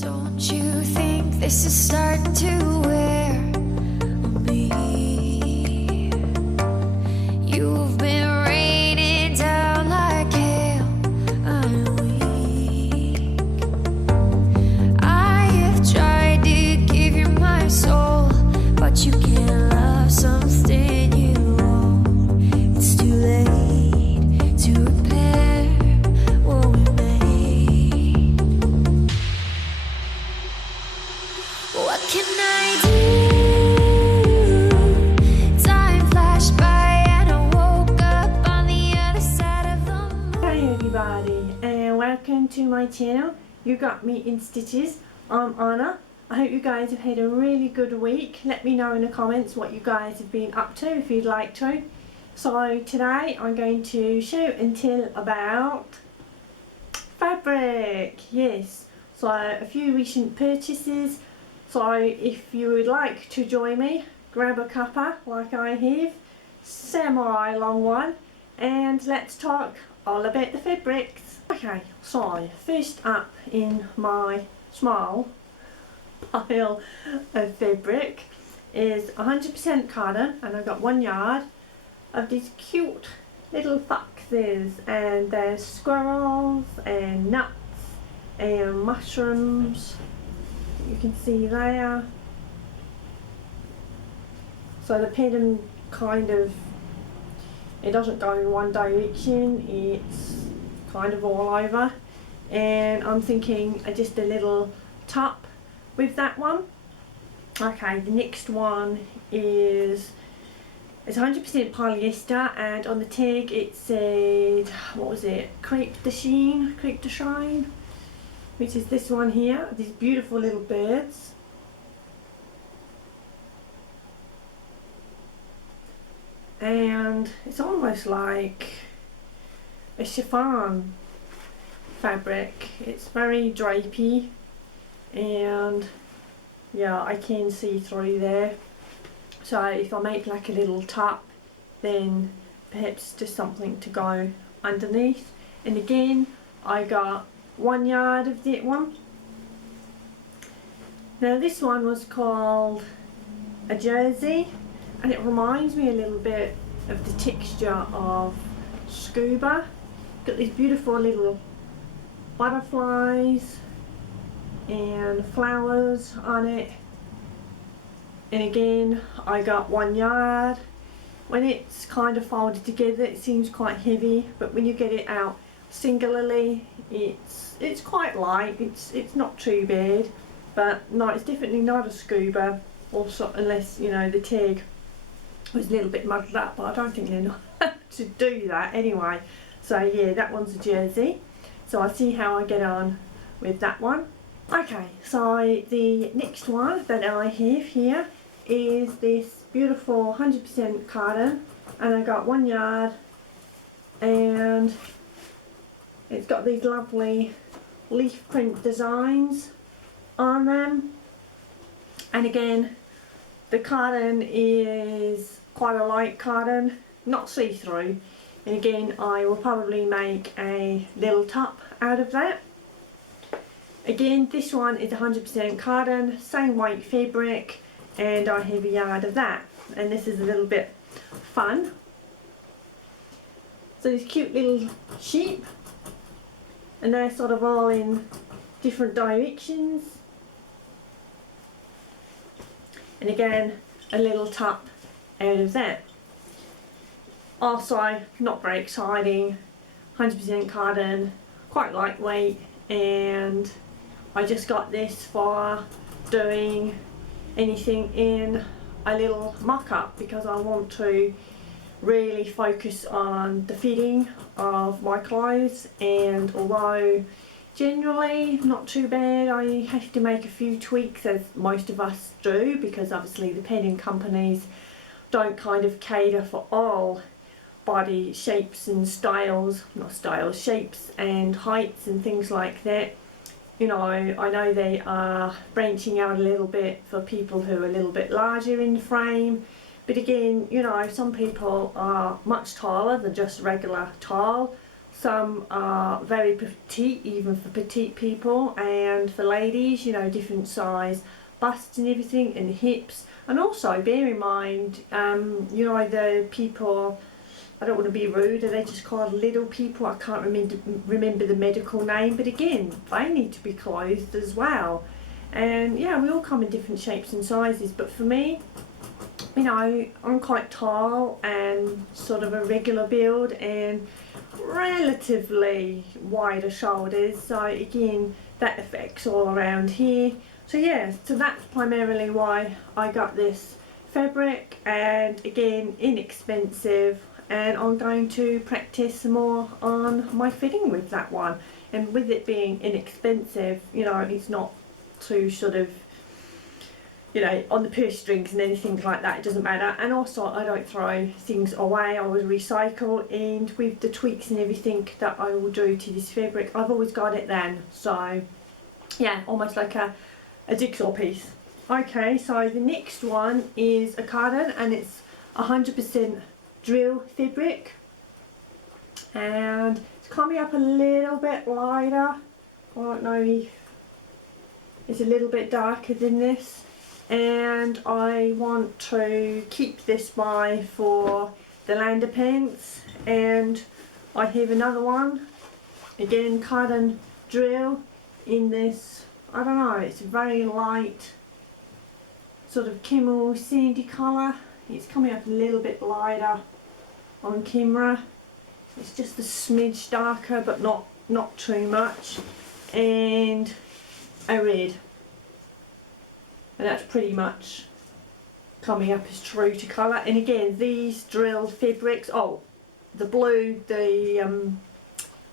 Don't you think this is starting to wear on me? You've been raining down like hail. I'm weak. I have tried to give you my soul, but you can't love something you own. It's too late to repair what we made. What can I do? Time flashed by and I woke up on the other side of the moon. Hi everybody, and welcome to my channel. You got me in stitches. I'm Anna. I hope you guys have had a really good week. Let me know in the comments what you guys have been up to if you'd like to. So today I'm going to show and tell about fabric. Yes, so a few recent purchases. So if you would like to join me, grab a cuppa like I have, samurai long one, and let's talk all about the fabrics. Okay, so first up in my small pile of fabric is 100% cotton, and I've got 1 yard of these cute little foxes, and there's squirrels and nuts and mushrooms. You can see there. So the pattern kind of, it doesn't go in one direction, it's kind of all over, and I'm thinking just a little top with that one. Okay, the next one is, it's 100% polyester, and on the tag it said, what was it, crepe de chine, which is this one here, these beautiful little birds. And it's almost like a chiffon fabric. It's very drapey, and yeah, I can see through there. So if I make like a little top, then perhaps just something to go underneath. And again, I got 1 yard of that one. Now this one was called a jersey, and it reminds me a little bit of the texture of scuba. Got these beautiful little butterflies and flowers on it. And again, I got 1 yard. When it's kind of folded together, it seems quite heavy, but when you get it out singularly, it's quite light. It's not too bad, but no, it's definitely not a scuba. Also, unless you know the tag was a little bit muddled up, but I don't think they're not to do that anyway. So yeah, that one's a jersey. So I'll see how I get on with that one. Okay, so the next one that I have here is this beautiful 100% cotton, and I got 1 yard, and it's got these lovely leaf print designs on them. And again, the cotton is quite a light cotton, not see-through. And again, I will probably make a little top out of that. Again, this one is 100% cotton, same white fabric, and I have 1 yard of that. And this is a little bit fun. So these cute little sheep, and they're sort of all in different directions. And again, a little top out of that. Also, not very exciting, 100% cotton, quite lightweight, and I just got this for doing anything in a little mock-up, because I want to really focus on the fitting of my clothes. And although generally not too bad, I have to make a few tweaks, as most of us do, because obviously the pattern companies don't kind of cater for all body shapes and styles, not styles, shapes and heights and things like that. You know, I know they are branching out a little bit for people who are a little bit larger in frame, but again, you know, some people are much taller than just regular tall, some are very petite, even for petite people, and for ladies, you know, different size busts and everything, and hips. And also bear in mind, you know, the people, I don't want to be rude, are they just called little people? I can't remember the medical name, but again, they need to be clothed as well. And yeah, we all come in different shapes and sizes, but for me, you know, I'm quite tall and sort of a regular build and relatively wider shoulders, so again that affects all around here. So yeah, so that's primarily why I got this fabric, and again inexpensive, and I'm going to practice more on my fitting with that one. And with it being inexpensive, you know, it's not too sort of, you know, on the purse strings and anything like that, it doesn't matter. And also I don't throw things away, I will recycle, and with the tweaks and everything that I will do to this fabric, I've always got it then. So yeah, almost like a jigsaw piece. Okay, so the next one is a cardigan, and it's 100% drill fabric, and it's coming up a little bit lighter. I don't know if it's a little bit darker than this, and I want to keep this by for the lander pants. And I have another one, again cardigan drill, in this, I don't know, it's a very light sort of camel sandy colour. It's coming up a little bit lighter on camera, it's just a smidge darker, but not too much, and a red. And that's pretty much coming up as true to colour. And again, these drilled fabrics, oh, the blue, the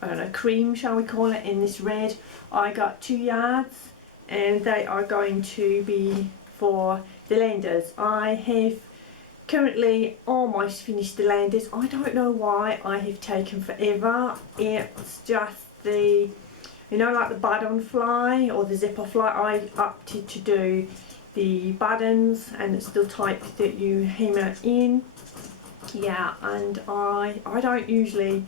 I don't know, cream shall we call it, in this red, I got 2 yards, and they are going to be for the landers. I have currently almost finished the landers. I don't know why I have taken forever. It's just the, you know, like the button fly or the zipper fly, I opted to do the buttons, and it's the type that you hammer in. Yeah, and I don't usually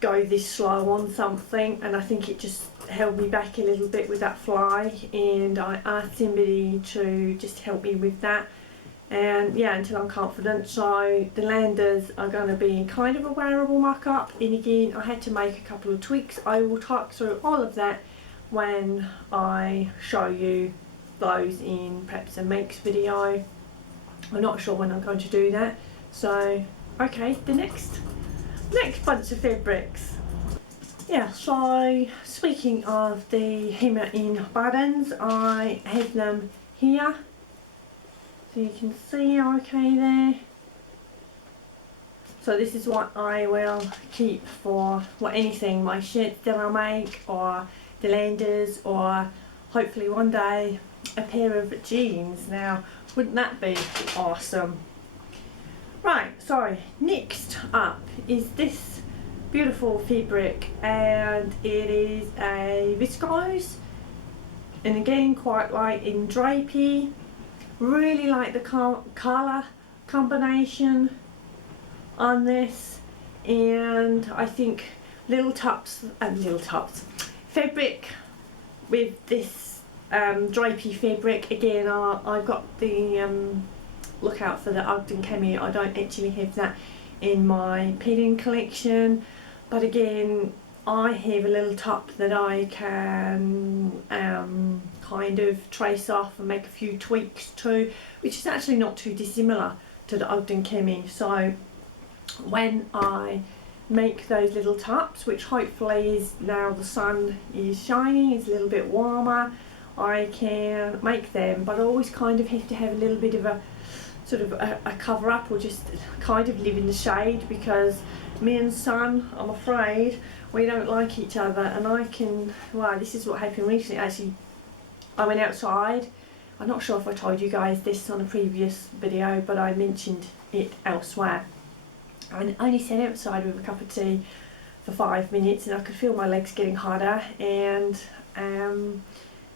go this slow on something, and I think it just held me back a little bit with that fly, and I asked somebody to just help me with that, and yeah, until I'm confident. So the landers are going to be kind of a wearable mock-up, and again I had to make a couple of tweaks. I will talk through all of that when I show you those in perhaps a makes video. I'm not sure when I'm going to do that. So okay, the next bunch of fabrics. Yeah, so speaking of the hammer in buttons, I have them here, so you can see okay there. So this is what I will keep for anything, my shirts that I'll make, or the landers, or hopefully one day a pair of jeans. Now wouldn't that be awesome? Right, so next up is this beautiful fabric, and it is a viscose, and again quite light in drapey. Really like the colour combination on this, and I think little tops fabric with this drapey fabric. Again, I've got the look out for the Ogden cami. I don't actually have that in my pattern collection, but again I have a little top that I can kind of trace off and make a few tweaks to, which is actually not too dissimilar to the Ogden cami. So when I make those little tops, which hopefully is, now the sun is shining, it's a little bit warmer, I can make them, but I always kind of have to have a little bit of a sort of a cover up, or just kind of live in the shade, because me and son, I'm afraid, we don't like each other. And I can, well, this is what happened recently. Actually, I went outside. I'm not sure if I told you guys this on a previous video, but I mentioned it elsewhere. And I only sat outside with a cup of tea for 5 minutes, and I could feel my legs getting hotter. And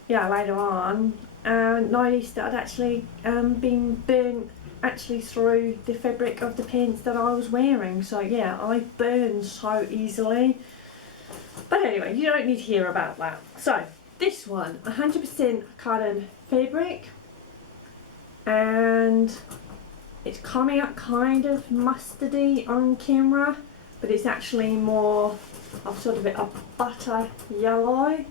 yeah, later on, noticed that I'd actually been burnt actually through the fabric of the pants that I was wearing. So yeah, I burn so easily. But anyway, you don't need to hear about that. So this one, 100% cotton fabric, and it's coming up kind of mustardy on camera, but it's actually more of sort of a butter yellow.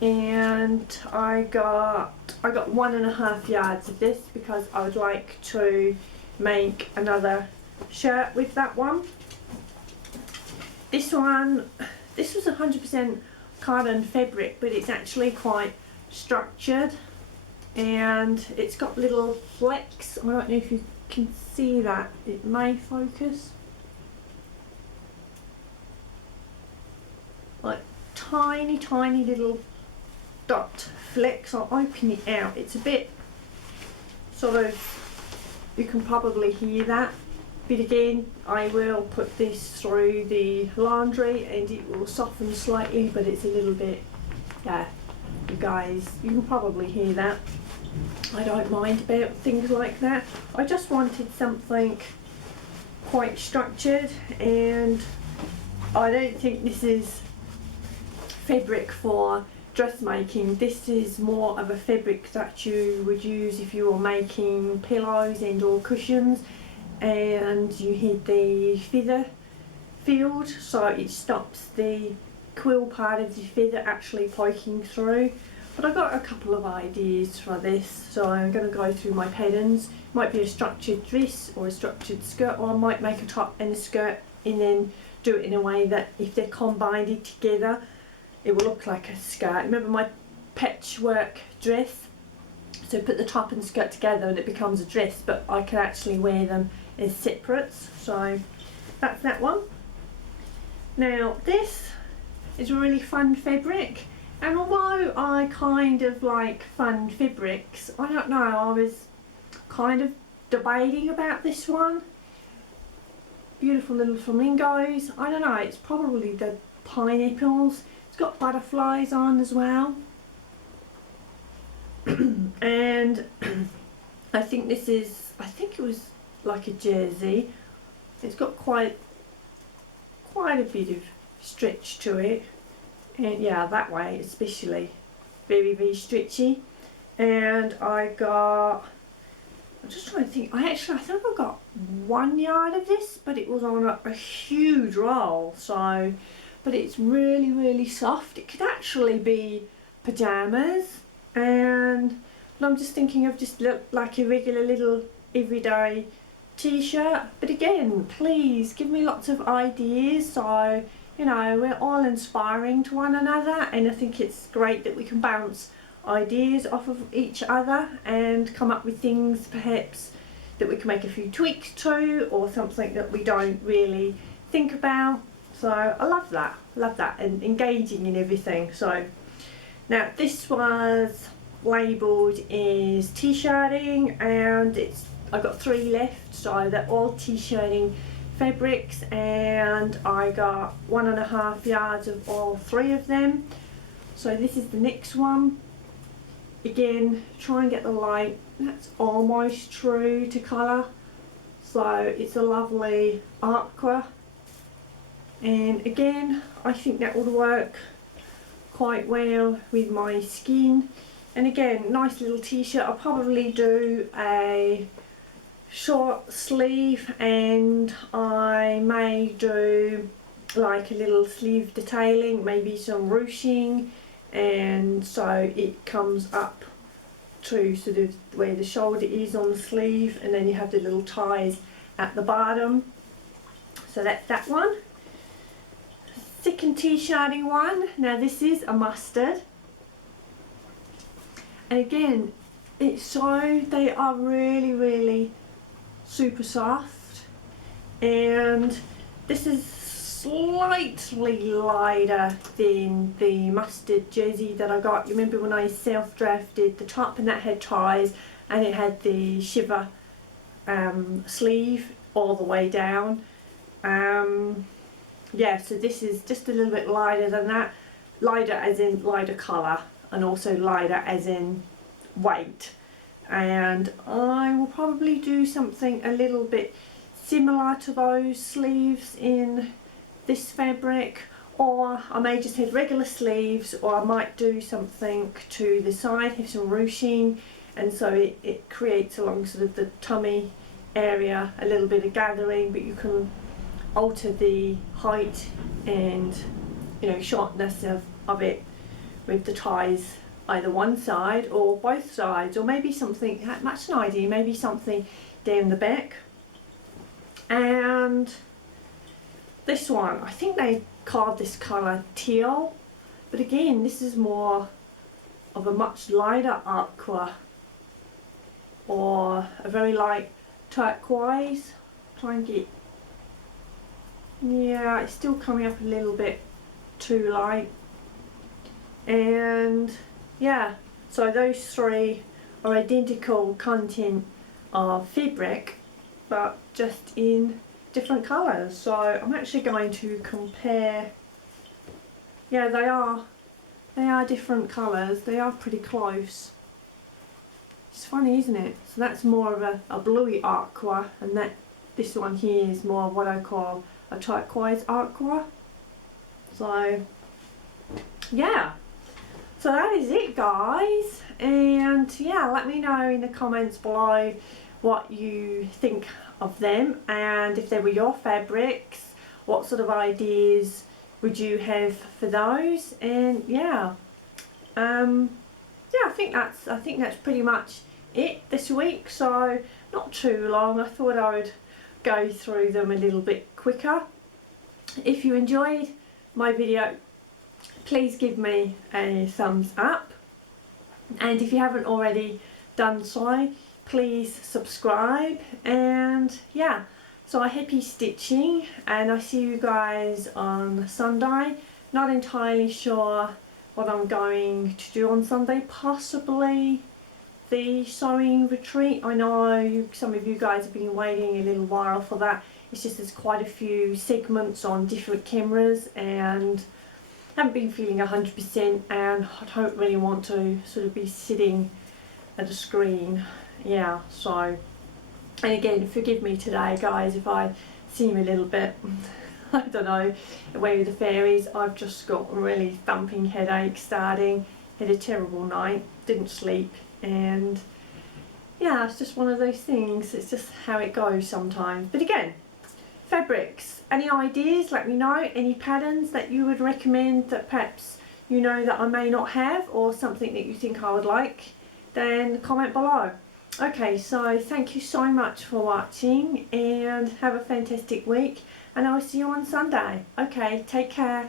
And I got 1.5 yards of this because I would like to make another shirt with that one. This was 100% cotton fabric, but it's actually quite structured, and it's got little flecks. I don't know if you can see that, it may focus. Like tiny little dot flecks. I'll open it out. It's a bit sort of, you can probably hear that, but again I will put this through the laundry and it will soften slightly, but it's a little bit, yeah, you guys, you can probably hear that. I don't mind about things like that. I just wanted something quite structured, and I don't think this is fabric for dressmaking. This is more of a fabric that you would use if you were making pillows and or cushions, and you hit the feather field, so it stops the quill part of the feather actually poking through. But I got a couple of ideas for this, so I'm going to go through my patterns. Might be a structured dress or a structured skirt, or I might make a top and a skirt and then do it in a way that if they're combined together it will look like a skirt. Remember my patchwork dress? So put the top and skirt together and it becomes a dress, but I can actually wear them as separates. So that's that one. Now this is a really fun fabric, and although I kind of like fun fabrics, I don't know, I was kind of debating about this one. Beautiful little flamingos. I don't know, it's probably the pineapples. It's got butterflies on as well. And I think it was like a jersey. It's got quite a bit of stretch to it, and yeah, that way especially very stretchy. And I'm just trying to think, I think I got 1 yard of this, but it was on a huge roll. So, but it's really soft. It could actually be pajamas, and I'm just thinking of just like a regular little everyday t-shirt. But again, please give me lots of ideas, so you know, we're all inspiring to one another, and I think it's great that we can bounce ideas off of each other and come up with things perhaps that we can make a few tweaks to, or something that we don't really think about. So I love that, and engaging in everything. So now this was labelled as t-shirting, and I got 3 left, so they're all t-shirting fabrics, and I got 1.5 yards of all 3 of them. So this is the next one. Again, try and get the light, that's almost true to colour, so it's a lovely aqua, and again I think that would work quite well with my skin. And again, nice little t-shirt. I'll probably do a short sleeve, and I may do like a little sleeve detailing, maybe some ruching, and so it comes up to sort of where the shoulder is on the sleeve, and then you have the little ties at the bottom. So that's that one. Second t-shirting one. Now this is a mustard, and again they are really super soft, and this is slightly lighter than the mustard jersey that I got. You remember when I self-drafted the top, and that had ties and it had the shiver sleeve all the way down. Yeah, so this is just a little bit lighter than that. Lighter as in lighter colour, and also lighter as in weight. and I will probably do something a little bit similar to those sleeves in this fabric, or I may just have regular sleeves, or I might do something to the side, have some ruching, and so it creates along sort of the tummy area a little bit of gathering, but you can alter the height and, you know, shortness of it with the ties either one side or both sides, or maybe something, that's an idea, maybe something down the back. And this one, I think they called this colour teal, but again this is more of a much lighter aqua, or a very light turquoise. Try and get, yeah, it's still coming up a little bit too light. And yeah, so those three are identical content of fabric, but just in different colours. So I'm actually going to compare. Yeah, they are different colours. They are pretty close. It's funny, isn't it? So that's more of a bluey aqua, and this one here is more of what I call a turquoise aqua. So yeah, so that is it, guys. And yeah, let me know in the comments below what you think of them, and if they were your fabrics, what sort of ideas would you have for those. And yeah, yeah, I think that's pretty much it this week. So not too long. I thought I would go through them a little bit quicker. If you enjoyed my video, please give me a thumbs up, and if you haven't already done so, please subscribe. And yeah, so happy stitching, and I see you guys on Sunday. Not entirely sure what I'm going to do on Sunday, possibly the sewing retreat. I know some of you guys have been waiting a little while for that. It's just there's quite a few segments on different cameras, and I haven't been feeling 100%, and I don't really want to sort of be sitting at a screen. Yeah, so, and again, forgive me today, guys, if I seem a little bit, I don't know, away with the fairies. I've just got a really thumping headache starting, had a terrible night, didn't sleep, and yeah, it's just one of those things. It's just how it goes sometimes. But again, fabrics, any ideas, let me know. Any patterns that you would recommend that perhaps you know that I may not have, or something that you think I would like, then comment below. Okay, so thank you so much for watching, and have a fantastic week, and I'll see you on Sunday. Okay, take care.